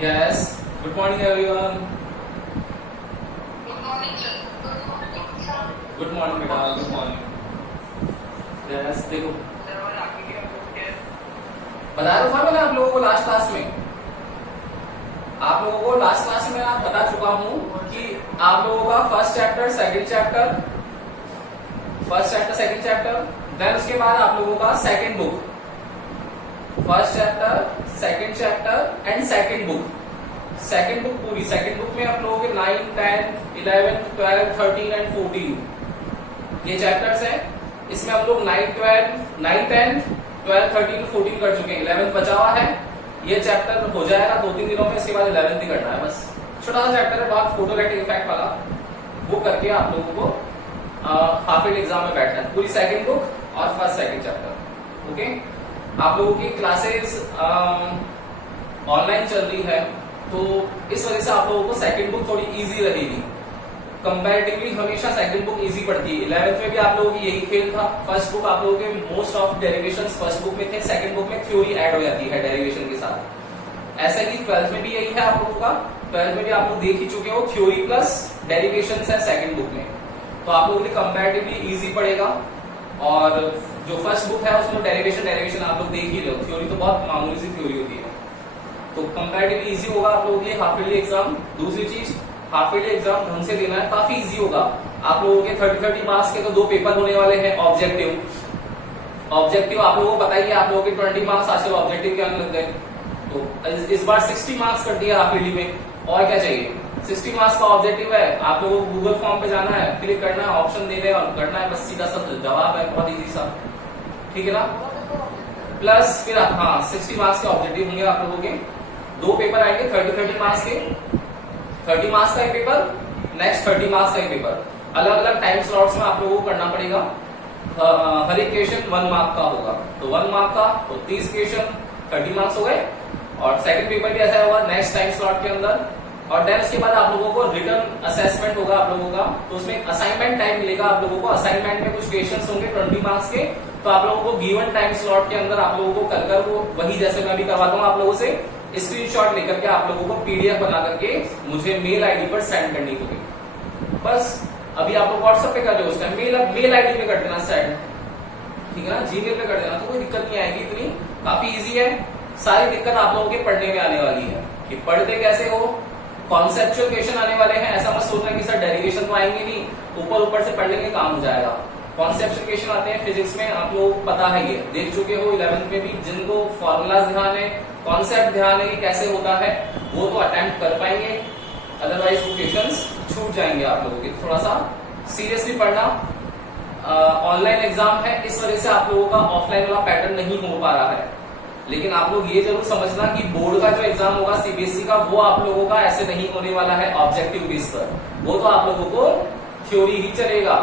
Yes. Good morning, everyone. Good morning, बेटा. Good morning. Yes. देखो बताया तो था मैंने आप लोगों को लास्ट क्लास में. आप लोगों को लास्ट क्लास में आप बता चुका हूं कि आप लोगों का first chapter, second chapter, then उसके बाद आप लोगों का second book. First chapter, second chapter and second book. Second book पूरी. सेकंड बुक में आप लोगों के 9, 10, 11, 12, 13 एंड 14 ये चैप्टर्स हैं. इसमें हम लोग 9, 10, 12, 13, 14 कर चुके हैं. 11 बचा हुआ है. ये चैप्टर हो जाएगा 2-3 दिनों में. इसके बाद 11 ही करना है. बस छोटा सा चैप्टर है, बहुत फोटोलाइटिक इफेक्ट वाला. वो करके आप लोगों को हाफ ईयर एग्जाम में बैठना है. पूरी सेकंड बुक और फर्स्ट सेकंड चैप्टर. ओके. आप लोगों की क्लासेस ऑनलाइन चल रही है, तो इस वजह से आप लोगों को सेकंड बुक थोड़ी इजी रहेगी. कंपैरेटिवली हमेशा सेकंड बुक इजी पड़ती है. 11th में भी आप लोगों की यही खेल था. फर्स्ट बुक आप लोगों के most of derivations first book में थे. सेकंड बुक में थ्योरी ऐड हो जाती है डेरिवेशन के साथ. ऐसा ही 12th में भी यही है आप लोगों का. 12th में भी आप लोग देख ही चुके हो. थ्योरी प्लस डेरिवेशंस है सेकंड बुक में, तो आप लोगों के लिए कंपैरेटिवली इजी पड़ेगा. और जो फर्स्ट बुक है उसमें डेरिवेशन आप लोग देख ही रहे हो. थ्योरी तो बहुत मामूली सी थ्योरी होती है, तो कंपैरेटिवली इजी होगा आप लोगों के लिए हाफ ईयरली एग्जाम. दूसरी चीज, हाफ ईयरली एग्जाम ढंग से देना है, काफी इजी होगा. आप लोगों के 30 मार्क्स के तो 2 पेपर होने वाले हैं. ऑब्जेक्टिव आप लोगों को पता ही है. आप लोगों के 20 मार्क्स आजकल ऑब्जेक्टिव के आने लग गए, तो इस बार 60 मार्क्स कर दिया हाफ ईयरली में. और क्या चाहिए. 60 मार्क्स का ऑब्जेक्टिव है. आप लोगों को गूगल फॉर्म पे जाना है, क्लिक करना है, ऑप्शन देने हैं और करना है. बस सीधा सा जवाब है, बहुत इजी सा. ठीक है ना. प्लस फिर 60 मार्क्स के ऑब्जेक्टिव होंगे आप लोगों के. 2 पेपर आएंगे 30 मार्क्स के. 30 मार्क्स का एक पेपर, नेक्स्ट 30 मार्क्स का एक पेपर. अलग अलग टाइम स्लॉट्स में आप लोगों को करना पड़ेगा. हर एक क्वेश्चन 1 मार्क का होगा, तो 1 मार्क का तो 30 क्वेश्चन 30 मार्क्स हो गए. और सेकंड पेपर भी ऐसा होगा नेक्स्ट टाइम स्लॉट के अंदर. और देन उसके बाद आप लोगों को रिटर्न असेसमेंट होगा आप लोगों का, तो उसमें असाइनमेंट टाइम मिलेगा आप लोगों को. असाइनमेंट में कुछ क्वेश्चंस होंगे 20 मार्क्स के, तो आप लोगों को गिवन टाइम स्लॉट के अंदर आप लोगों को कर वो वही जैसे मैं भी करवाता हूँ आप लोगों से, स्क्रीनशॉट लेकर के आप लोगों को पीडीएफ बना करके मुझे मेल आईडी पर सेंड करनी होगी. बस अभी आप लोग व्हाट्सएप पे कर रहे हो, उस टाइम मेल आईडी पे कर देना सेंड. ठीक है ना. जीमेल पे कर देना, तो कोई दिक्कत नहीं आएगी इतनी. काफी इजी है. सारी दिक्कत आप लोगों के पढ़ने में आने वाली है कि पढ़ते कैसे हो. कॉन्सेप्चुअल क्वेश्चन आने वाले हैं. ऐसा मत सोचना कि सर डेरिवेशन तो आएंगे नहीं, ऊपर से पढ़ लेंगे काम हो जाएगा. कॉन्सेप्चुअल क्वेश्चन आते हैं फिजिक्स में. आप लोग पता है, ये देख चुके हो 11th में भी. जिनको फॉर्मूलाज ध्यान है, कॉन्सेप्ट ध्यान है कि कैसे होता है, वो तो अटेम्प्ट कर पाएंगे. अदरवाइज वो क्वेश्चंस छूट जाएंगे आप लोगों के. थोड़ा सा सीरियसली पढ़ना. ऑनलाइन एग्जाम है, इस वजह से आप लोगों का ऑफलाइन वाला पैटर्न नहीं हो पा रहा है. लेकिन आप लोग ये जरूर समझना कि बोर्ड का जो एग्जाम होगा सीबीएसई का, वो आप लोगों का ऐसे नहीं होने वाला है ऑब्जेक्टिव बेस पर. वो तो आप लोगों को थ्योरी ही चलेगा.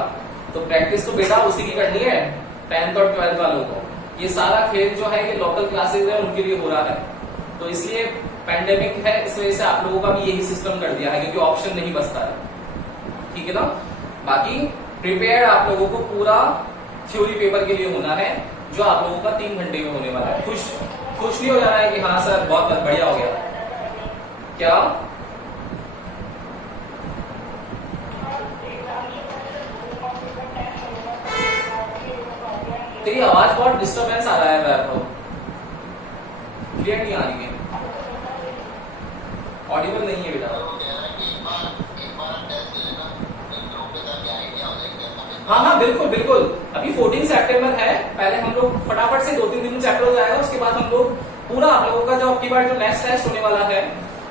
तो प्रैक्टिस तो बेटा उसी की करनी है 10th और 12th वालों को. ये सारा खेल जो है ये लोकल क्लासेज है उनके लिए हो रहा है. तो इसलिए पैंडेमिक है, इस वजह से आप लोगों का भी यही सिस्टम कर दिया है, क्योंकि ऑप्शन नहीं बचता है. ठीक है ना. बाकी प्रिपेयर आप लोगों को पूरा थ्योरी पेपर के लिए होना है, जो आप लोगों का 3 घंटे में होने वाला है. खुश नहीं हो जाना है कि हाँ सर बहुत बढ़िया हो गया. क्या तेरी आवाज बहुत डिस्टर्बेंस आ रहा है वैभव. क्लियर नहीं आ रही है, ऑडिबल नहीं है बेटा. हाँ बिल्कुल. अभी 14 सितंबर है. पहले हम लोग फटाफट से 2-3 दिन में चैप्टर हो जाएगा. उसके बाद हम लोग पूरा आप लोगों का जो आपकी बार जो नेक्स्ट टेस्ट होने वाला है,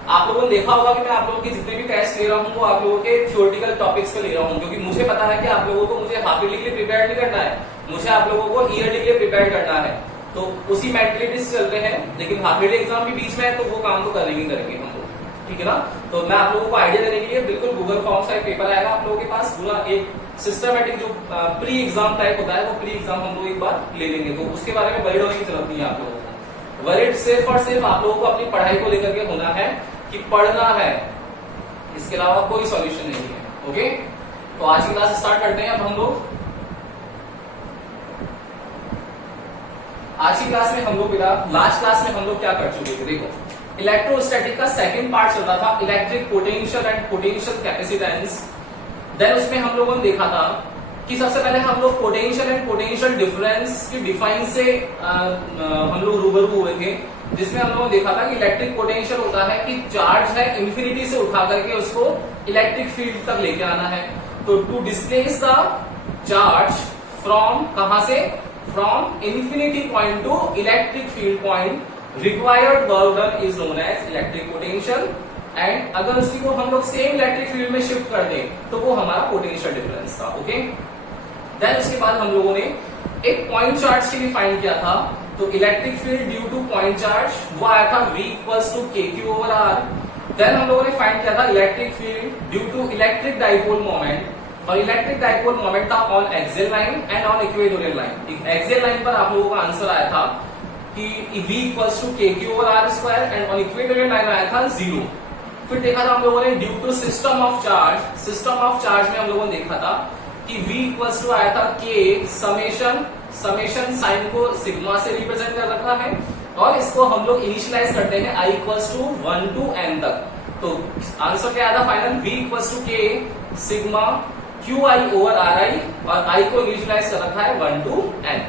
आप लोगों ने देखा होगा कि मैं आप लोगों के जितने भी टेस्ट ले रहा हूँ वो आप लोगों के थ्योरेटिकल टॉपिक्स पे ले रहा हूँ, क्योंकि मुझे पता है कि आप लोगों को मुझे हाफ ईयरली के लिए प्रिपेयर नहीं करना है, मुझे आप लोगों को ईयरली के लिए प्रिपेयर करना है. तो उसी मेंटलिटी से चलते हैं. लेकिन हाफ ईयरली एग्जाम भी बीच में है, तो वो काम तो करेंगे हम लोग. ठीक है ना. तो मैं आप लोगों को आइडिया देने के लिए बिल्कुल गूगल फॉर्म्स का एक पेपर आएगा आप लोगों के पास. पूरा एक सिस्टमेटिक जो प्री एग्जाम टाइप होता है, वो प्री एग्जाम हम लोग एक बार ले लेंगे. तो उसके बारे में वरीड होने की जरूरत नहीं है आप लोगों को. वरीड सिर्फ और सिर्फ आप लोगों को अपनी पढ़ाई को लेकर के होना है कि पढ़ना है, इसके अलावा कोई सॉल्यूशन नहीं है. ओके. तो आज की क्लास स्टार्ट करते हैं. अब हम लोग आज की क्लास में हम लोग बेटा लास्ट क्लास में हम लोग क्या कर चुके थे. देखो इलेक्ट्रोस्टैटिक का सेकंड पार्ट चल रहा था, electric potential and potential capacitance. Then उसमें हम लोगों ने देखा था कि सबसे पहले हम लोग पोटेंशियल एंड पोटेंशियल डिफरेंस की डिफाइन से हम लोग रूबरू हुए थे, जिसमें हम लोगों ने देखा था कि इलेक्ट्रिक पोटेंशियल होता है कि चार्ज है इंफिनिटी से उठा करके उसको इलेक्ट्रिक फील्ड तक लेके आना है। तो to displace the charge from कहां से, from infinity point to electric field point, required work done is known as electric potential. And अगर उसी को हम लोग सेम इलेक्ट्रिक फील्ड में शिफ्ट कर दें तो वो हमारा पोटेंशियल डिफरेंस था। ओके, देन उसके बाद हम लोगों ने एक पॉइंट चार्ज के लिए फाइंड किया था, तो electric field due two point charge वो आया था V equals to KQ/R। Then हम लोगों ने फाइंड किया था electric field due to electric dipole moment, और इलेक्ट्रिक डाइपोल मोमेंट था on axial line and on equatorial line. Axial line पर आप लोगों का आंसर आया था कि V equals to KQ/R² and on equatorial line आया था 0। फिर देखा था हम लोगों ने due to system of charge, system of charge में हम लोगों ने देखा था कि V इक्वल्स टू आया था K समेशन साइन को सिग्मा से रिप्रेजेंट कर रखा है, और इसको हम लोग इनिशियलाइज करते हैं I equals to 1 to n तक। तो आंसर क्या आया था final, V equals to K sigma QI/RI, और I को इनिशियलाइज कर रखा है 1 to n।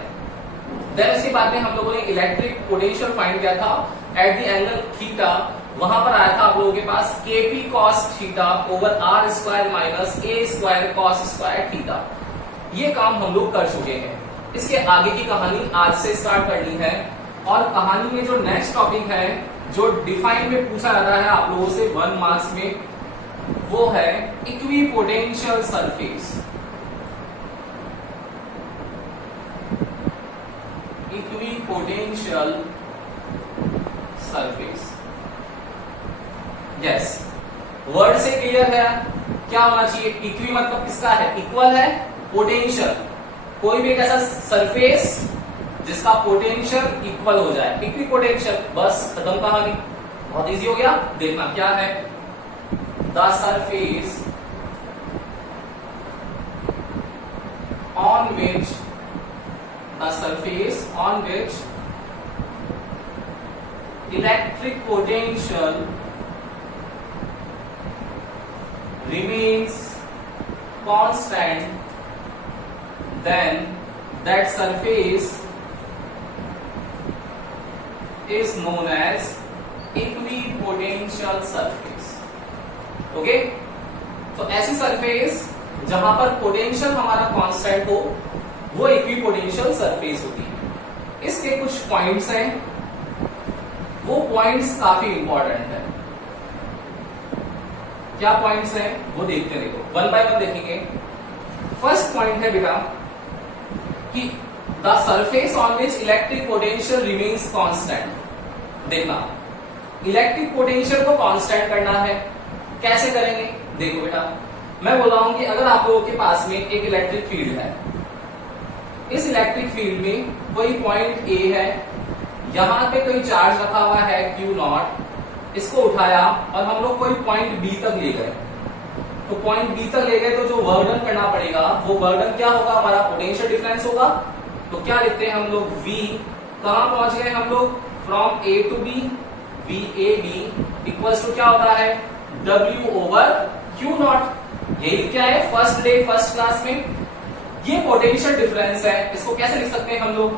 देन उसके बाद में हम लोगों ने इलेक्ट्रिक पोटेंशियल फाइंड किया था एट द एंगल थीटा, वहां पर आया था आप लोगों के पास KP cos theta over R² minus A² cos² theta. ये काम हम लोग कर चुके हैं। इसके आगे की कहानी आज से स्टार्ट करनी है, और कहानी में जो नेक्स्ट टॉपिक है जो डिफाइन में पूछा जा रहा है आप लोगों से 1 मार्क्स में, वो है equipotential surface. Equipotential surface, yes, word से क्लियर है क्या होना चाहिए। इक्वी मतलब किसका है, इक्वल है, पोटेंशियल, कोई भी एक ऐसा सरफेस जिसका पोटेंशियल इक्वल हो जाए, इक्वी पोटेंशियल, बस खत्म कहानी। बहुत इजी हो गया, देखना क्या है, the surface on which, the surface on which electric potential remains constant, then that surface is known as equipotential surface। Okay, तो ऐसी सरफेस जहां पर पोटेंशियल हमारा कांस्टेंट हो वो इक्विपोटेंशियल सरफेस होती है। इसके कुछ पॉइंट्स हैं, वो पॉइंट्स काफी इंपॉर्टेंट है। क्या पॉइंट्स हैं वो देखते देखो, 1 by 1 देखेंगे। फर्स्ट पॉइंट है बेटा कि the surface on which electric potential remains constant. देखना, इलेक्ट्रिक पोटेंशियल को कांस्टेंट करना है, कैसे करेंगे देखो बेटा, मैं बोल रहा हूं कि अगर आप लोगों के पास में एक इलेक्ट्रिक फील्ड है, इस इलेक्ट्रिक फील्ड में कोई पॉइंट ए है, यहां पे कोई चार्ज रखा हुआ है Q0, इसको उठाया और हम लोग कोई पॉइंट बी तक ले गए, तो पॉइंट बी तक ले गए तो जो वर्क डन करना पड़ेगा वो वर्क डन क्या होगा, हमारा पोटेंशियल डिफरेंस होगा। तो क्या लिखते हैं हम लोग, V कहां पहुंच गए हम लोग, from A to B, VAB equals to क्या होता है, W/Q0। यही क्या है, फर्स्ट डे फर्स्ट क्लास में ये पोटेंशियल डिफरेंस है। इसको कैसे लिख सकते हैं हम लोग,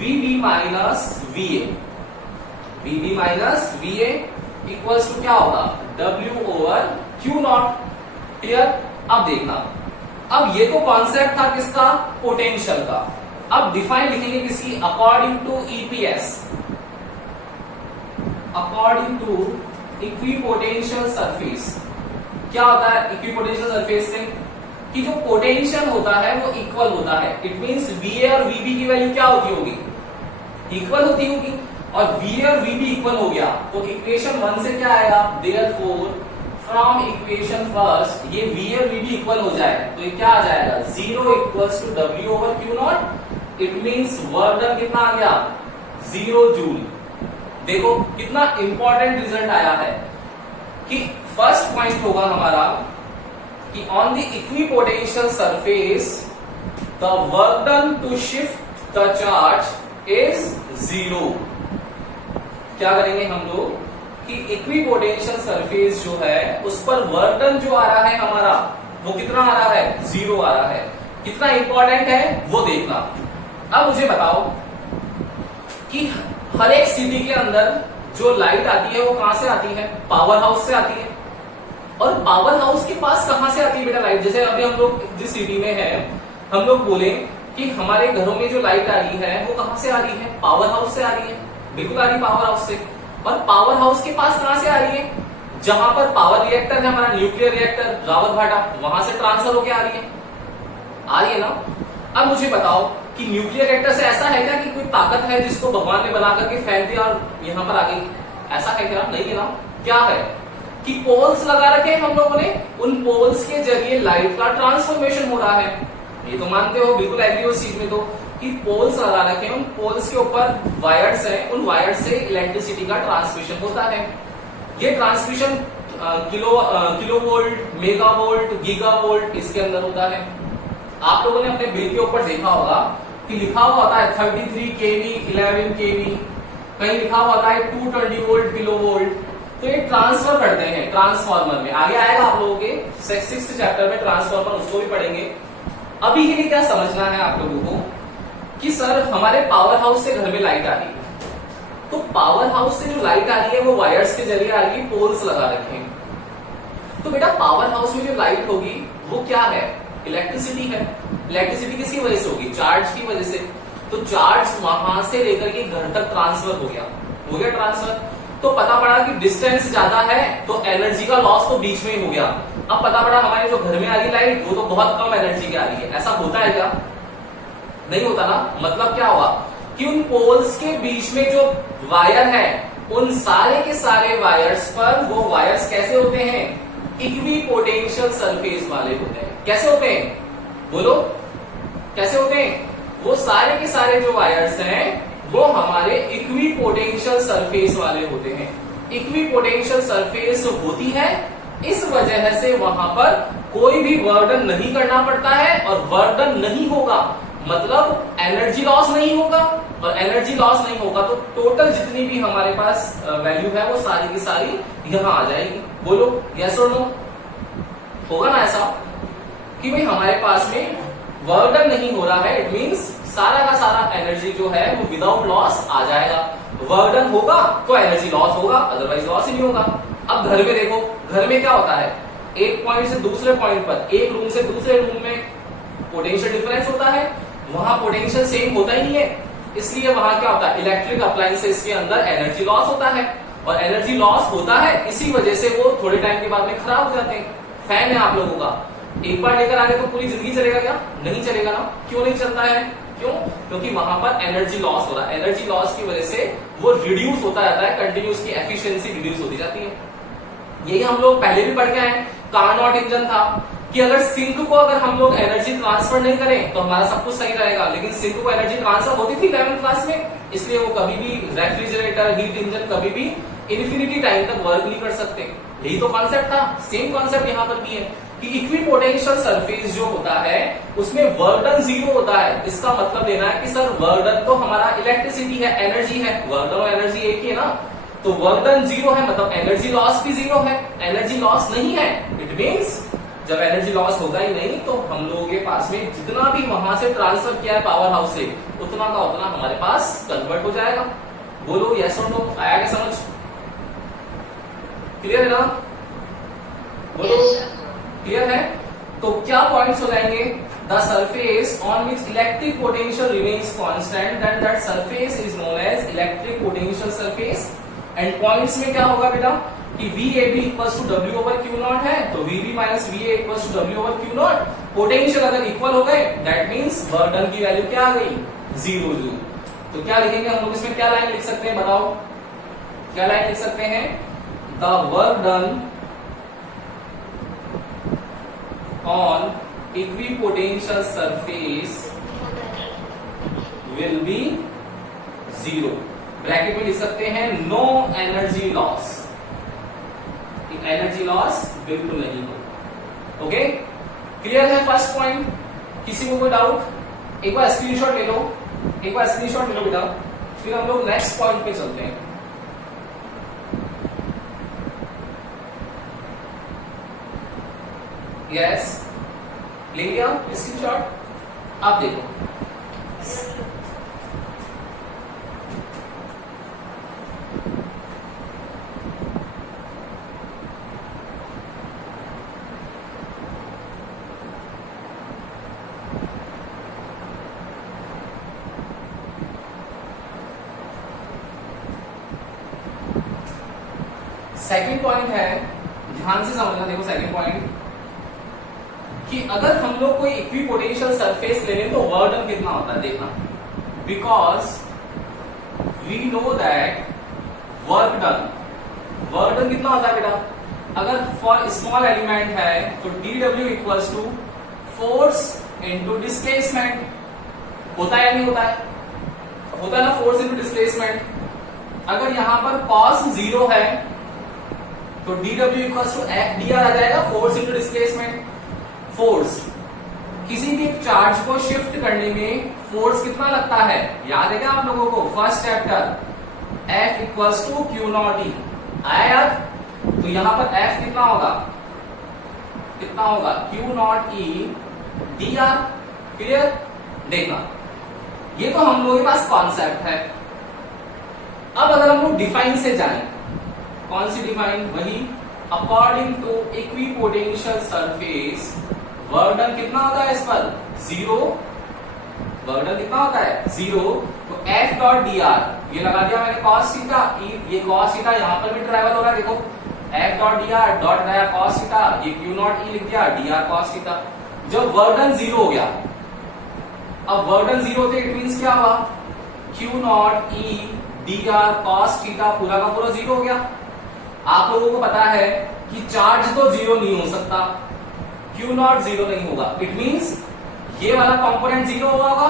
VB minus VA, VB minus VA equals to क्या होगा, W/Q0। क्लियर। अब देखना, अब ये तो कॉन्सेप्ट था किसका, पोटेंशियल का। अब डिफाइन लिखेंगे किसकी, according to EPS, according to equipotential surface. क्या होता है इक्विपोटेंशियल सरफेस से, कि जो पोटेंशियल होता है वो इक्वल होता है। इट मींस VA और VB की वैल्यू क्या होती होगी, इक्वल होती होगी, और VA और VB इक्वल हो गया तो इक्वेशन 1 से क्या आएगा, देयरफॉर फ्रॉम इक्वेशन फर्स्ट ये VA और VB इक्वल हो जाए तो ये क्या आ जाएगा, 0 equals to W/Q0। It means work done कितना आ गया, 0 जूल। देखो कितना इंपॉर्टेंट रिजल्ट आया है कि फर्स्ट पॉइंट होगा हमारा कि on the equipotential surface the work done to shift the charge is 0। क्या करेंगे हम लोग कि इक्विपोटेंशियल सरफेस जो है उस पर वर्क डन जो आ रहा है हमारा वो कितना आ रहा है, 0 आ रहा है। कितना इंपॉर्टेंट है वो देखना। अब मुझे बताओ कि हर एक सिटी के अंदर जो लाइट आती है वो कहां से आती है, पावर हाउस से आती है। और पावर हाउस के पास कहां से आती है बेटा लाइट? जैसे अभी हम लोग जिस सिटी में है, हम लोग बोले कि हमारे घरों में जो लाइट आ रही है वो कहां से आ रही है, पावर हाउस से आ रही है। बिल्कुल आ रही है पावर हाउस से। और पावर हाउस के पास कहां से आ रही है? जहां पर पावर रिएक्टर है हमारा न्यूक्लियर रिएक्टर रावतभाटा, वहां से ट्रांसफर होकर आ रही है। आ रही है ना। अब मुझे बताओ कि न्यूक्लियर रिएक्टर से ऐसा है क्या कि कोई ताकत है जिसको भगवान ने बना करके फेंक दिया और यहां पर आ गई? ऐसा है क्या? नहीं है ना। क्या है कि पोल्स लगा रखे हैं हम लोगों ने, उन पोल्स के जरिए लाइट का ट्रांसफॉर्मेशन हो रहा है। ये तो मानते हो, बिल्कुल एग्री हो इस चीज में तो, कि पोल्स लगा रखे हैं, उन पोल्स के ऊपर वायर्स हैं, उन वायर्स से इलेक्ट्रिसिटी का ट्रांसमिशन होता है। ये transmission kilo volt, mega volt, giga volt इसके अंदर होता है। आप लोगों ने अपने बिल के ऊपर देखा होगा कि लिखा हुआ होता है 33 केवी, 11 केवी, कहीं लिखा हुआ होता है 220 वोल्ट किलो वोल्ट। तो ये ट्रांसफर करते हैं ट्रांसफार्मर में। आगे आएगा आप लोगों के 6th चैप्टर में ट्रांसफार्मर, उसको भी पढ़ेंगे। अभी के लिए क्या समझना है आप लोगों को कि सर हमारे पावर हाउस से घर में लाइट आ रही है, तो पावर हाउस से जो लाइट आ रही है वो वायर्स के जरिए आ रही है, पोल्स लगा रखे हैं। तो बेटा पावर हाउस में जो लाइट होगी वो क्या है? इलेक्ट्रिसिटी है। इलेक्ट्रिसिटी किसकी वजह से होगी? चार्ज की वजह से। तो चार्ज वहां से लेकर के घर तक ट्रांसफर हो गया ट्रांसफर। तो पता पड़ा कि डिस्टेंस ज्यादा है तो एनर्जी का लॉस तो बीच में ही हो गया। अब पता पड़ा हमारे जो घर में आ रही लाइट वो तो बहुत कम एनर्जी की आ रही है। ऐसा होता है क्या? नहीं होता ना। मतलब क्या हुआ कि उन पोल्स के बीच में जो वायर है, उन सारे के सारे वायर्स पर वो वायर्स कैसे होते हैं? इक्विपोटेंशियल सरफेस वाले होते हैं। कैसे होते हैं? बोलो कैसे होते हैं? वो सारे के सारे जो वायर्स हैं वो हमारे इक्विपोटेंशियल सरफेस वाले होते हैं। इक्विपोटेंशियल सरफेस होती है, इस वजह से वहां पर कोई भी वर्डन नहीं करना पड़ता है, और वर्डन नहीं होगा मतलब एनर्जी लॉस नहीं होगा, और एनर्जी लॉस नहीं होगा तो टोटल जितनी भी हमारे पास वैल्यू है वो सारी की सारी यहां आ जाएगी। बोलो यस और नो। होगा ना ऐसा कि भाई हमारे पास में वर्डन नहीं हो रहा है, इट मींस सारा का सारा एनर्जी जो है वो विदाउट लॉस आ जाएगा। वर्डन होगा तो एनर्जी लॉस होगा, अदरवाइज लॉस ही नहीं होगा। अब घर में देखो, घर में क्या होता है? एक पॉइंट से दूसरे पॉइंट पर, एक रूम से दूसरे रूम में पोटेंशियल डिफरेंस होता है। वहां पोटेंशियल सेम होता ही नहीं है, इसलिए वहां क्या होता है? इलेक्ट्रिक अप्लायंसेस के अंदर एनर्जी लॉस होता है, और एनर्जी लॉस होता है इसी वजह से वो थोड़े टाइम के बाद में खराब हो जाते हैं। फैन है आप लोगों का, एक बार लेकर आ गए तो पूरी जिंदगी चलेगा क्या? नहीं चलेगा ना। क्यों नहीं चलता है? क्यों? क्योंकि वहां पर एनर्जी लॉस हो रहा है। एनर्जी लॉस की वजह से वो रिड्यूस होता जाता है, कंटिन्यूस की एफिशिएंसी रिड्यूस होती जाती है। यही हम लोग पहले भी पढ़ के आए, कार्नोट इंजन था कि अगर सिंक को अगर हम लोग एनर्जी ट्रांसफर नहीं करें तो हमारा सब कुछ सही रहेगा, लेकिन सिंक को एनर्जी ट्रांसफर होती थी 11th क्लास में, इसलिए वो कभी भी रेफ्रिजरेटर, हीट इंजन कभी भी इन्फिनिटी टाइम तक वर्क नहीं कर सकते। यही तो कॉन्सेप्ट था। सेम कॉन्सेप्ट यहां पर भी है कि इक्विपोटेंशियल सरफेस जो होता है उसमें वर्क डन 0 होता है। इसका मतलब लेना है कि सर वर्क डन तो हमारा इलेक्ट्रिसिटी है, एनर्जी है, वर्क डन और एनर्जी एक ही है ना, तो वर्क डन 0 है मतलब एनर्जी लॉस भी 0 है। एनर्जी लॉस नहीं है, इट मींस जब एनर्जी लॉस होगा ही नहीं तो हम लोगों के पास में जितना भी वहां से ट्रांसफर किया है पावर हाउस से, उतना का उतना हमारे पास कन्वर्ट हो जाएगा। बोलो यस और नो। आया क्या समझ? क्लियर है ना? बोलो क्लियर है? तो क्या पॉइंट्स हो जाएंगे? The surface on which electric potential remains constant, then that surface is known as electric potential surface. And points में क्या होगा बेटा कि VAB equals to W over Q nought है, तो VB minus VA equals to W over Q nought. Potential अगर equal हो गए दैट मींस वर्क डन की वैल्यू क्या आ गई? 0 जूल। तो क्या लिखेंगे हम लोग इसमें? क्या लाइन लिख सकते हैं बताओ? क्या लाइन लिख सकते हैं? The work done on equipotential surface will be 0। Bracket में लिख सकते हैं no energy loss. Energy loss बिल्कुल नहीं हो। ओके, क्लियर है फर्स्ट पॉइंट? किसी को कोई डाउट? एक बार स्क्रीनशॉट ले लो, एक बार स्क्रीनशॉट ले लो बेटा, फिर हम लोग नेक्स्ट पॉइंट पे चलते हैं। यस, ले लिया स्क्रीनशॉट? आप देखो, सेकंड पॉइंट है, ध्यान से समझना। देखो सेकंड पॉइंट कि अगर हम लोग कोई इक्विपोटेंशियल सरफेस ले लें तो वर्क डन कितना होता है, देखना। Because we know that work done कितना होता है बेटा? अगर फॉर स्मॉल एलिमेंट है तो dw equals to force into displacement. होता है या नहीं होता है? होता है ना, फोर्स इंटू डिस्प्लेसमेंट। अगर यहां पर कॉस 0 है तो dw equals to f dr आ जाएगा, फोर्स इंटू डिस्प्लेसमेंट। फोर्स, किसी भी एक चार्ज को शिफ्ट करने में फोर्स कितना लगता है, याद है क्या आप लोगों को? First chapter, F equals to Q not E. आया याद? तो यहां पर F कितना होगा? कितना होगा? Q not E D R. Clear? देखना, ये तो हम लोगों के पास कॉन्सेप्ट है। अब अगर हम लोग डिफाइन से जाएं, कौन सी डिफाइन? वही, according to equipotential surface work done कितना होता है इस पर? 0। वर्क डन कितना होता है? 0। तो F डॉट डी आर, ये लगा दिया मैंने cos थीटा, ये cos थीटा यहां पर भी ट्रेवल हो रहा है। देखो F dot D R dot गया cos थीटा, ये Q नॉट E लिख दिया, डी आर cos थीटा। जब वर्क डन 0 हो गया, अब वर्क डन 0 होते इट मींस क्या हुआ? Q not E D R cos theta पूरा का पूरा 0 हो गया। आप लोगों को पता है कि चार्ज तो 0 नहीं हो सकता, Q नॉट 0 नहीं होगा, इट मींस ये वाला कंपोनेंट 0 होगा।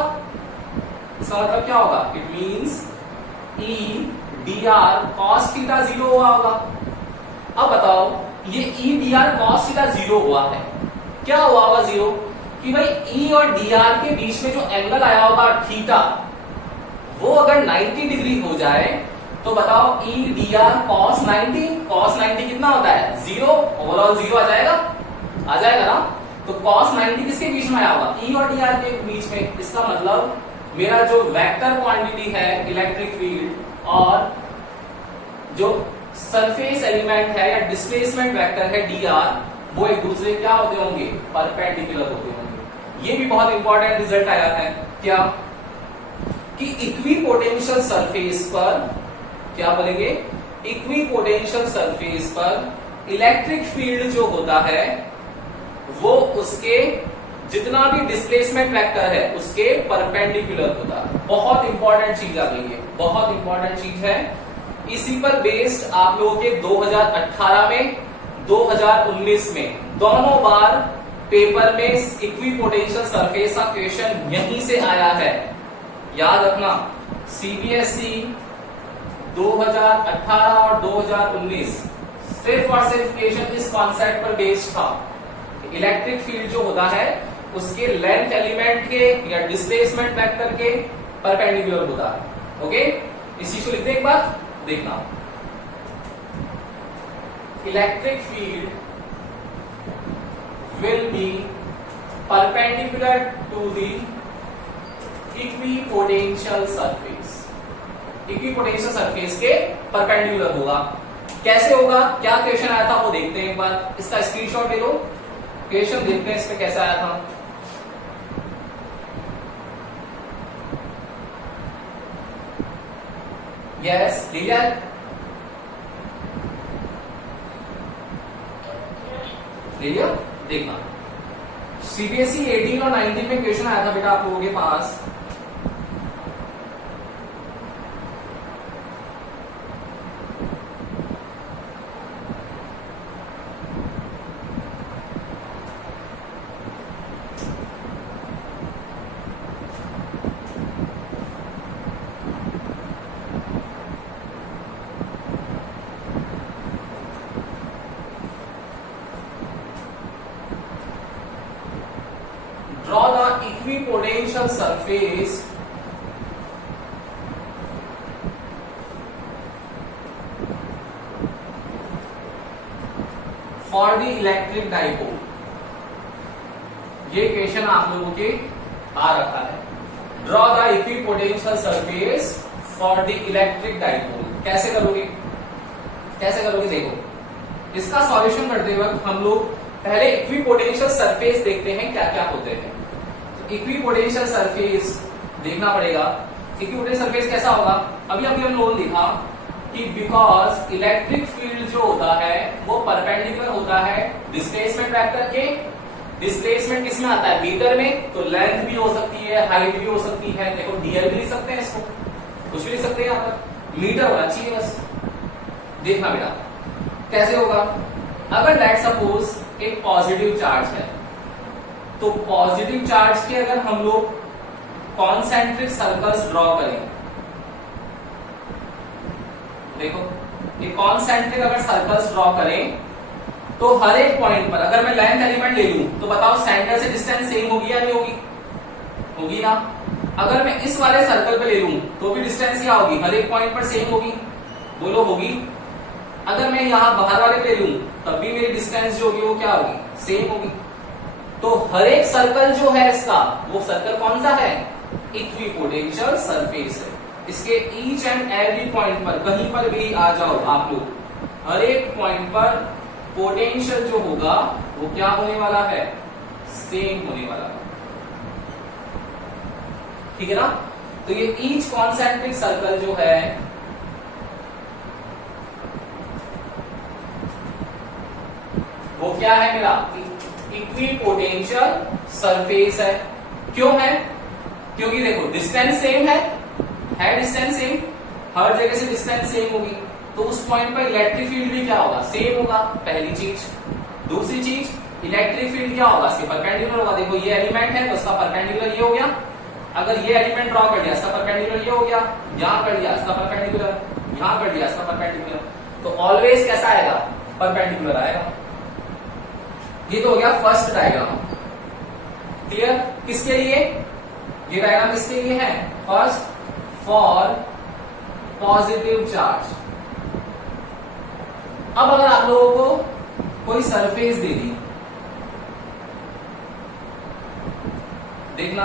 इसका मतलब क्या होगा? It means E D R cos theta 0 हुआ होगा। अब बताओ, ये E D R cos theta 0 हुआ है, क्या हुआ होगा 0? कि भाई E और डी आर के बीच में जो एंगल आया होगा थीटा, वो अगर 90 डिग्री हो जाए तो बताओ E डी आर cos 90 कितना होता है? 0। ओवरऑल 0 आ जाएगा, आ जाएगा ना? तो cos 90 किसके बीच में आया होगा? E और डी आर के बीच में। इसका मतलब मेरा जो वेक्टर क्वांटिटी है इलेक्ट्रिक फील्ड और जो सरफेस एलिमेंट है या डिस्प्लेसमेंट वेक्टर है डी आर, वो एक दूसरे क्या होते होंगे? परपेंडिकुलर होते होंगे। ये भी बहुत इंपॉर्टेंट रिजल्ट आया है क्या? कि इक्विपोटेंशियल सरफेस पर, क्या बोलेंगे? इक्विपोटेंशियल सरफेस पर इलेक्ट्रिक फील्ड जो होता है वो उसके जितना भी डिस्प्लेसमेंट वेक्टर है उसके परपेंडिकुलर होता है। बहुत इंपॉर्टेंट चीज आ गई है, बहुत इंपॉर्टेंट चीज है। इसी पर बेस्ड आप लोगों के 2018 में, 2019 में दोनों बार पेपर में इक्विपोटेंशियल सरफेस का क्वेश्चन यहीं से आया है। याद रखना, सीबीएसई 2018 और 2019 सिर्फ और सिर्फ क्वेश्चन इस कॉन्सेप्ट पर बेस्ड था। इलेक्ट्रिक फील्ड जो होता है उसके लेंथ एलिमेंट के या डिस्प्लेसमेंट वेक्टर के परपेंडिकुलर होता है। ओके, इस चीज को लिखते एक बार देखना। Electric field will be perpendicular to the equipotential surface. Equipotential surface के परपेंडिकुलर होगा। कैसे होगा, क्या क्वेश्चन आया था वो देखते हैं एक बार। इसका स्क्रीनशॉट ले लो, क्वेश्चन देखते हैं इसमें कैसा आया था। Yes, clear? क्लियर? देखना, सीबीएसई 18 और 19 में क्वेश्चन आया था बेटा आप लोगों के पास। Draw the equipotential surface for the electric dipole। ये क्वेश्चन आप लोगों के आ रखा है। Draw the equipotential surface for the electric dipole. कैसे करोगे, कैसे करोगे? देखो, इसका सॉल्यूशन करते वक्त हम लोग पहले इक्विपोटेंशियल सरफेस देखते हैं क्या क्या होते हैं। तो इक्विपोटेंशियल सरफेस देखना पड़ेगा। इक्विपोटेंशियल सरफेस कैसा होगा? अभी अभी हम लोगों ने देखा कि बिकॉज इलेक्ट्रिक फील्ड जो होता है वो परपेंडिकुलर होता है डिस्प्लेसमेंट वेक्टर के। डिस्प्लेसमेंट किसमें आता है? मीटर में। तो लेंथ भी हो सकती है, हाइट भी हो सकती है। देखो डीएल भी लिख सकते हैं, इसको कुछ भी लिख सकते हैं। यहाँ पर मीटर होना चाहिए बस। देखना बेटा कैसे होगा। अगर लेट सपोज एक पॉजिटिव चार्ज है, तो पॉजिटिव चार्ज के अगर हम लोग कॉन्सेंट्रिक सर्कल्स ड्रॉ करें, देखो ये कॉन्सेंट्रिक अगर सर्कल्स ड्रॉ करें तो हर एक पॉइंट पर अगर मैं लेंथ एलिमेंट ले लूं तो बताओ सेंटर से डिस्टेंस सेम होगी या नहीं होगी? होगी ना। अगर मैं इस वाले सर्कल पे ले लूं तो भी डिस्टेंस क्या होगी? हर एक पॉइंट पर सेम होगी। बोलो होगी। अगर मैं यहां बाहर वाले पे लूं तब भी मेरी डिस्टेंस जो होगी वो क्या होगी? सेम होगी। तो हर एक सर्कल जो है इसका, वो सर्कल कौन सा है? इक्विपोटेंशियल सरफेस है। इसके ईच एंड एवरी पॉइंट पर कहीं पर भी आ जाओ आप लोग, हर एक पॉइंट पर पोटेंशियल जो होगा वो क्या होने वाला है? सेम होने वाला है। ठीक है ना। तो ये ईच कॉन्सेंट्रिक सर्कल जो है वो क्या है मेरा? इक्विपोटेंशियल सरफेस है। क्यों है? क्योंकि देखो डिस्टेंस सेम है डिस्टेंस सेम, हर जगह से डिस्टेंस सेम होगी, तो उस पॉइंट पर इलेक्ट्रिक फील्ड भी क्या होगा? सेम होगा। पहली चीज। दूसरी चीज, इलेक्ट्रिक फील्ड क्या होगा? इसके परपेंडिकुलर होगा। देखो ये एलिमेंट है तो इसका परपेंडिकुलर ये हो गया। अगर ये एलिमेंट ड्रॉ कर दिया इसका परपेंडिकुलर ये हो गया, यहां कर दिया इसका परपेंडिकुलर, यहां कर दिया इसका परपेंडिकुलर, तो ऑलवेज कैसा आएगा? परपेंडिकुलर आएगा। ये तो हो गया फर्स्ट डायग्राम। क्लियर? किसके लिए ये डायग्राम? किसके लिए है? First for positive charge. अब अगर आप लोगों को कोई सरफेस दे दी, देखना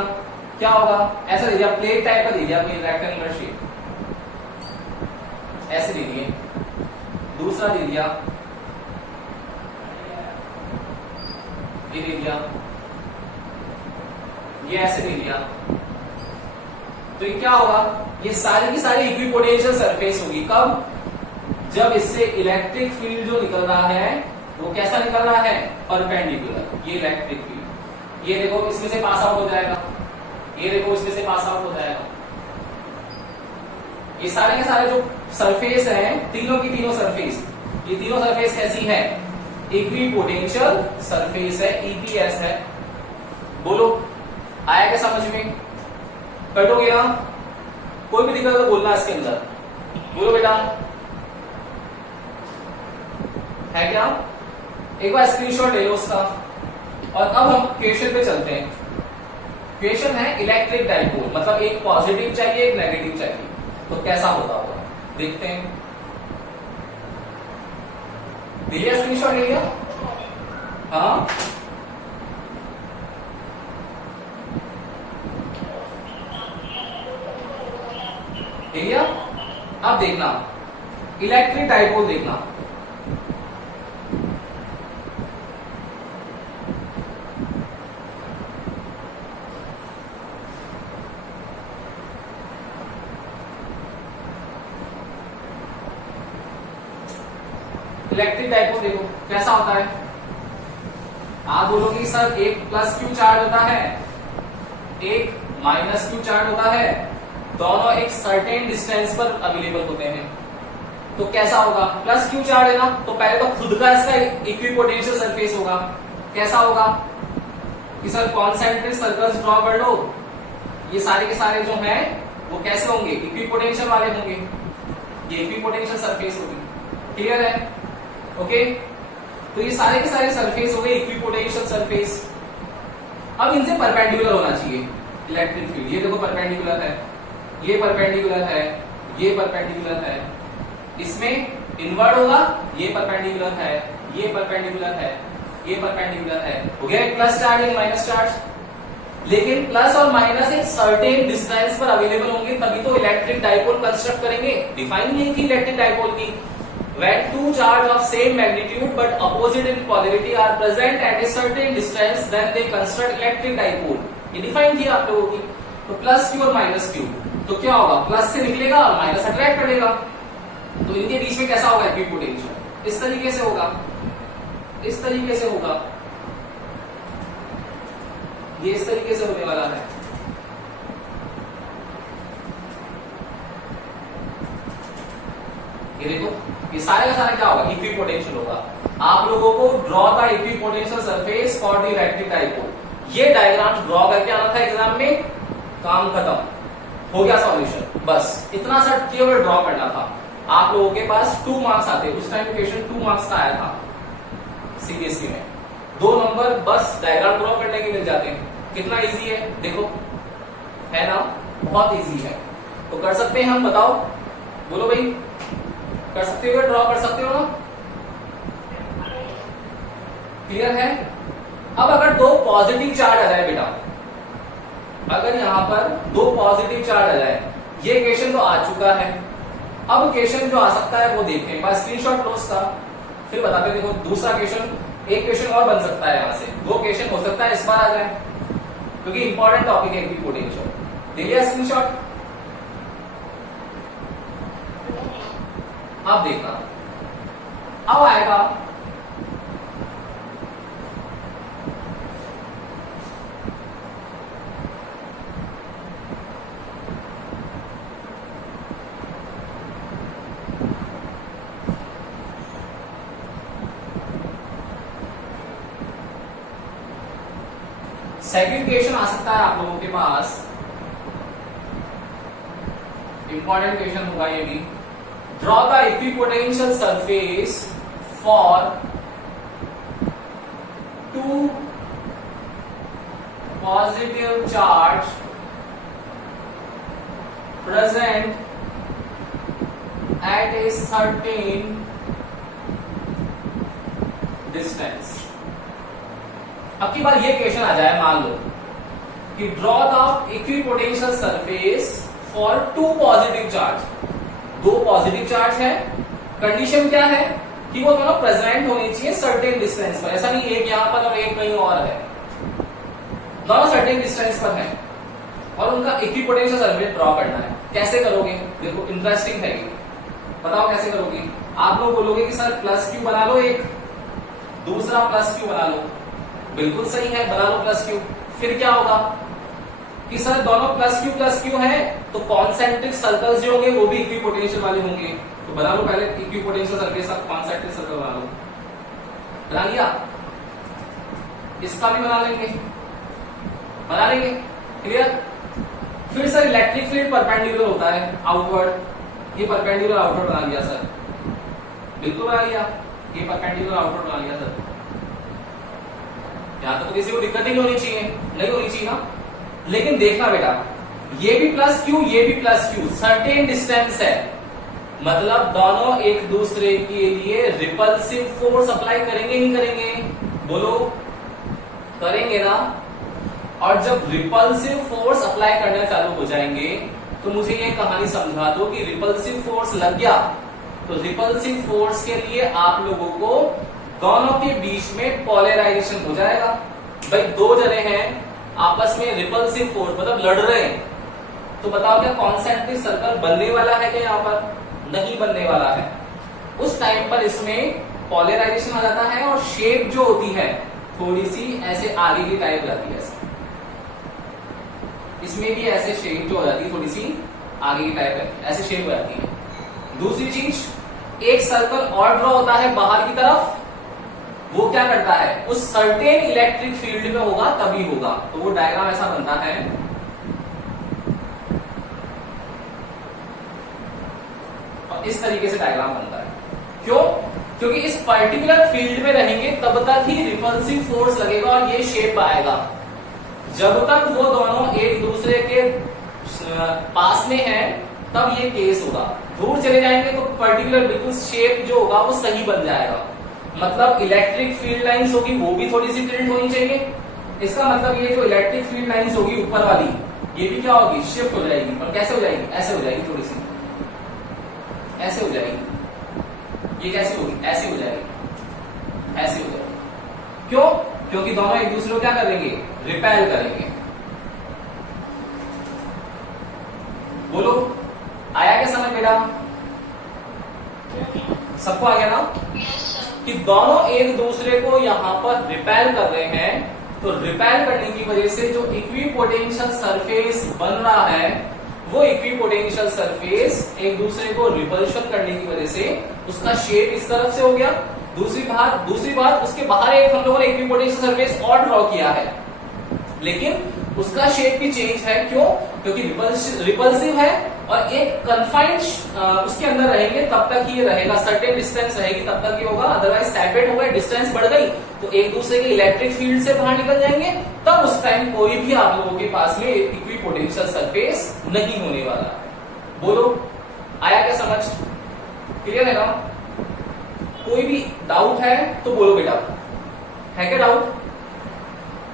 क्या होगा। ऐसा दे दिया, प्लेट टाइप का दे दिया, कोई रेक्टेंगुलर शेप ऐसे दे दिए। दूसरा दे दिया, ये दे दिया, ये ऐसे दे दिया। तो ये क्या होगा? ये सारी की सारी इक्विपोटेंशियल सरफेस होगी। कब? जब इससे इलेक्ट्रिक फील्ड जो निकल रहा है वो कैसा निकल रहा है? परपेंडिकुलर। ये इलेक्ट्रिक फील्ड, ये देखो इसमें से पास आउट हो जाएगा, ये देखो इसमें से पास आउट हो जाएगा। ये सारे के सारे जो सरफेस हैं, तीनों की तीनों सरफेस, ये तीनों सरफेस कैसी है? इक्विपोटेंशियल सरफेस है, ईपीएस है। बोलो आया क्या समझ में? कटोगे ना? कोई भी दिक्कत तो बोलना इसके अंदर। बोलो बेटा है क्या? एक बार स्क्रीनशॉट ले लो उसका। और अब हम क्वेश्चन पे चलते हैं। क्वेश्चन है इलेक्ट्रिक डाइपोल, मतलब एक पॉजिटिव चाहिए एक नेगेटिव चाहिए, तो कैसा होता होगा देखते हैं। लिया स्क्रीनशॉट ले लिया? हाँ ले लिया। अब देखना इलेक्ट्रिक डाइपोल, देखना इलेक्ट्रिक डाइपोल देखो कैसा होता है। आप बोलोगे सर एक प्लस क्यू चार्ज होता है, एक माइनस क्यू चार्ज होता है, दोनों एक सर्टेन डिस्टेंस पर अवेलेबल होते हैं, तो कैसा होगा? प्लस क्यू चार्ज है ना, तो पहले तो खुद का इसका इक्विपोटेंशियल सरफेस होगा। कैसा होगा कि सर कॉन्सेंट्रिक सर्कल्स ड्रॉ कर लो, ये सारे के सारे जो हैं वो कैसे होंगे? इक्विपोटेंशियल वाले होंगे। ये इक्विपोटेंशियल सरफेस होगी। क्लियर है? ओके तो ये सारे के सारे सरफेस हो गए इक्विपोटेंशियल सरफेस। अब इनसे परपेंडिकुलर होना चाहिए इलेक्ट्रिक फील्ड। ये देखो परपेंडिकुलर है, ये परपेंडिकुलर है, ये परपेंडिकुलर है, इसमें इनवर्ड होगा, ये परपेंडिकुलर है, ये परपेंडिकुलर है, ये परपेंडिकुलर है, हो गया एक प्लस चार्ज एक माइनस चार्ज। लेकिन प्लस और माइनस एक सर्टेन डिस्टेंस पर अवेलेबल होंगे तभी तो इलेक्ट्रिक डाइपोल कंस्ट्रक्ट करेंगे। डिफाइन यही थी इलेक्ट्रिक डाइपोल की, when two charge of same magnitude but opposite in polarity are present at a certain distance then they construct electric dipole। ये डिफाइन थी आप लोगों की। तो प्लस क्यू और माइनस क्यू, तो क्या होगा, प्लस से निकलेगा और माइनस अट्रैक्ट करेगा, तो इनके बीच में कैसा होगा इक्विपोटेंशियल, इस तरीके से होगा, इस तरीके से होगा, ये इस तरीके से होने वाला है। ये देखो, ये सारे का सारा क्या होगा, इक्विपोटेंशियल होगा। आप लोगों को draw the equipotential surface for the electric dipole, ये डायग्राम ड्रॉ करके आना था एग्जाम में, काम खत्म, हो गया सॉल्यूशन। बस इतना सा केवल ड्रॉ करना था। आप लोगों के पास 2 मार्क्स आते, उस टाइम क्वेश्चन 2 मार्क्स का आया था सीबीएसई में, 2 नंबर बस डायग्राम ड्रॉ करने के मिल जाते हैं। कितना इजी है देखो, है ना, बहुत इजी है। तो कर सकते हैं हम, बताओ, बोलो भाई, कर सकते हो, ड्रॉ कर सकते हो ना, क्लियर है। अब अगर 2 पॉजिटिव चार्ज आ जाए बेटा, अगर यहां पर 2 पॉजिटिव चार्ज आ जाए, ये क्वेश्चन तो आ चुका है, अब क्वेश्चन जो आ सकता है वो देखते हैं, बस स्क्रीनशॉट लो उसका, फिर बताते हैं। देखो दूसरा क्वेश्चन, एक क्वेश्चन और बन सकता है, यहां से 2 क्वेश्चन हो सकता है इस बार आ जाए, क्योंकि इंपॉर्टेंट टॉपिक है इक्विपोटेंशियल। दे लिया स्क्रीनशॉट, अब देखना, अब आएगा सेकंड क्वेश्चन आ सकता है आप लोगों के पास, इंपॉर्टेंट क्वेश्चन होगा ये भी। Draw the equipotential surface for 2 positive charge present at a certain distance. अब की बार ये क्वेश्चन आ जाए, मान लो कि draw the equipotential surface for 2 positive charge, 2 positive charge है, कंडीशन क्या है कि वो दोनों प्रेजेंट होनी चाहिए सर्टेन डिस्टेंस पर, ऐसा नहीं एक यहां पर और एक कहीं और है, दोनों सर्टेन डिस्टेंस पर है, और उनका इक्विपोटेंशियल सरफेस ड्रॉ करना है। कैसे करोगे, देखो इंटरेस्टिंग है ये, बताओ कैसे करोगे। आप लोग बोलोगे कि सर प्लस क्यू बना लो एक, दूसरा प्लस क्यू बना लो, बिल्कुल सही है, बना लो प्लस क्यू। फिर क्या होगा कि सर दोनों प्लस क्यू है, तो कॉन्सेंट्रिक सर्कल्स जो होंगे वो भी इक्विपोटेंशियल वाले होंगे, तो बना लो पहले इक्विपोटेंशियल सर्फेस का कॉन्सेंट्रिक सर्कल बना लो, बना लिया। इसका भी बना लेंगे, बना लेंगे, क्लियर। फिर सर इलेक्ट्रिक फील्ड परपेंडिकुलर होता है आउटवर्ड, ये परपेंडिकुलर आउटवर्ड बना लिया सर, बिल्कुल बना लिया, ये परपेंडिकुलर आउटवर्ड बना लिया सर। यहां तक तो किसी को दिक्कत ही नहीं होनी चाहिए, नहीं होनी चाहिए ना। लेकिन देखना बेटा, ये भी प्लस क्यू, ये भी प्लस क्यू, सर्टेन डिस्टेंस है, मतलब दोनों एक दूसरे के लिए रिपल्सिव फोर्स अप्लाई करेंगे, नहीं करेंगे, बोलो करेंगे ना। और जब रिपल्सिव फोर्स अप्लाई करना चालू हो जाएंगे तो मुझे ये कहानी समझा दो कि रिपल्सिव फोर्स लग गया, तो रिपल्सिव फोर्स के लिए आप लोगों को दोनों के बीच में पोलराइजेशन हो जाएगा। भाई 2 जने हैं आपस में, रिपल्सिव फोर्स मतलब लड़ रहे हैं, तो बताओ क्या कॉन्सेंट्रिक सर्कल बनने वाला है क्या, यहाँ पर नहीं बनने वाला है। उस टाइम पर इसमें पोलराइजेशन आ जाता है और शेप जो होती है थोड़ी सी ऐसे आगे की टाइप रहती है, इसमें भी ऐसे शेप जो हो जाती है थोड़ी सी आगे की टाइप रहती है, ऐसे शेप हो जाती है। दूसरी चीज, एक सर्कल और ड्रॉ होता है बाहर की तरफ, वो क्या करता है, उस सर्टेन इलेक्ट्रिक फील्ड में होगा तभी होगा, तो वो डायग्राम ऐसा बनता है। और इस तरीके से डायग्राम बनता है, क्यों, क्योंकि इस पर्टिकुलर फील्ड में रहेंगे तब तक ही रिपल्सिव फोर्स लगेगा और ये शेप आएगा। जब तक वो दोनों एक दूसरे के पास में हैं तब ये केस होगा, दूर चले जाएंगे तो पर्टिकुलर बिल्कुल शेप जो होगा वो सही बन जाएगा। मतलब इलेक्ट्रिक फील्ड लाइंस होगी वो भी थोड़ी सी टिल्ट होनी चाहिए। इसका मतलब ये जो इलेक्ट्रिक फील्ड लाइंस होगी ऊपर वाली, ये भी क्या होगी, शिफ्ट हो जाएगी। और कैसे हो जाएगी, ऐसे हो जाएगी, थोड़ी सी ऐसे हो जाएगी। ये कैसे होगी, ऐसे हो जाएगी, ऐसे हो जाएगी। क्यों? क्योंकि दोनों एक दूसरे को क्या करेंगे, रिपेल करेंगे। बोलो, आया क्या समझ बेटा? सबको आ गया ना? कि दोनों एक दूसरे को यहां पर रिपेल कर रहे हैं, तो रिपेल करने की वजह से जो इक्विपोटेंशियल सरफेस बन रहा है, वो इक्विपोटेंशियल सरफेस एक दूसरे को रिपल्शन करने की वजह से उसका शेप इस तरफ से हो गया। दूसरी बात उसके बाहर एक हम लोगों ने इक्विपोटेंशियल सरफेस और ड्रॉ किया है, लेकिन उसका शेप भी चेंज है। क्यों? क्योंकि रिपल्सिव है और एक कन्फाइंड उसके अंदर रहेंगे तब तक ही ये रहेगा, सर्टेन डिस्टेंस रहेगी तब तक ये होगा। अदरवाइज सेपरेट हो गए, डिस्टेंस बढ़ गई तो एक दूसरे के इलेक्ट्रिक फील्ड से बाहर निकल जाएंगे, तब उस टाइम कोई भी आप लोगों के पास में इक्विपोटेंशियल सरफेस नहीं होने वाला। बोलो, आया क्या समझ? क्लियर है ना? कोई भी डाउट है तो बोलो बेटा। है क्या डाउट?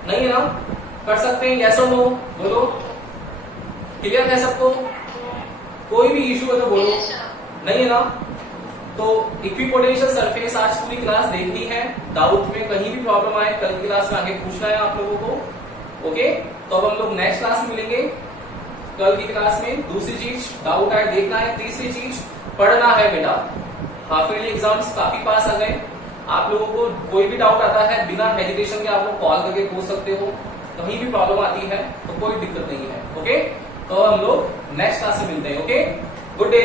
नहीं है ना? कर सकते हैं यस और नो, बोलो। क्लियर है सबको? कोई भी इश्यू है तो बोलो। नहीं है ना? तो इक्विपोटेंशियल सरफेस आज पूरी क्लास देखनी है। डाउट में कहीं भी प्रॉब्लम आए कल की क्लास में आगे पूछना है आप लोगों को। ओके, तो अब हम लोग नेक्स्ट क्लास में मिलेंगे कल की क्लास में। दूसरी चीज डाउट आए देखना है, तीसरी चीज पढ़ना है बेटा। हाफ ईयरली एग्जाम्स काफी पास आ गए, आप लोगों को कोई भी डाउट आता है बिना हेजिटेशन के आप लोग कॉल करके पूछ सकते हो। कहीं भी प्रॉब्लम आती है तो कोई दिक्कत नहीं है। ओके, तो हम लोग नेक्स्ट क्लास में मिलते हैं। Okay, good day.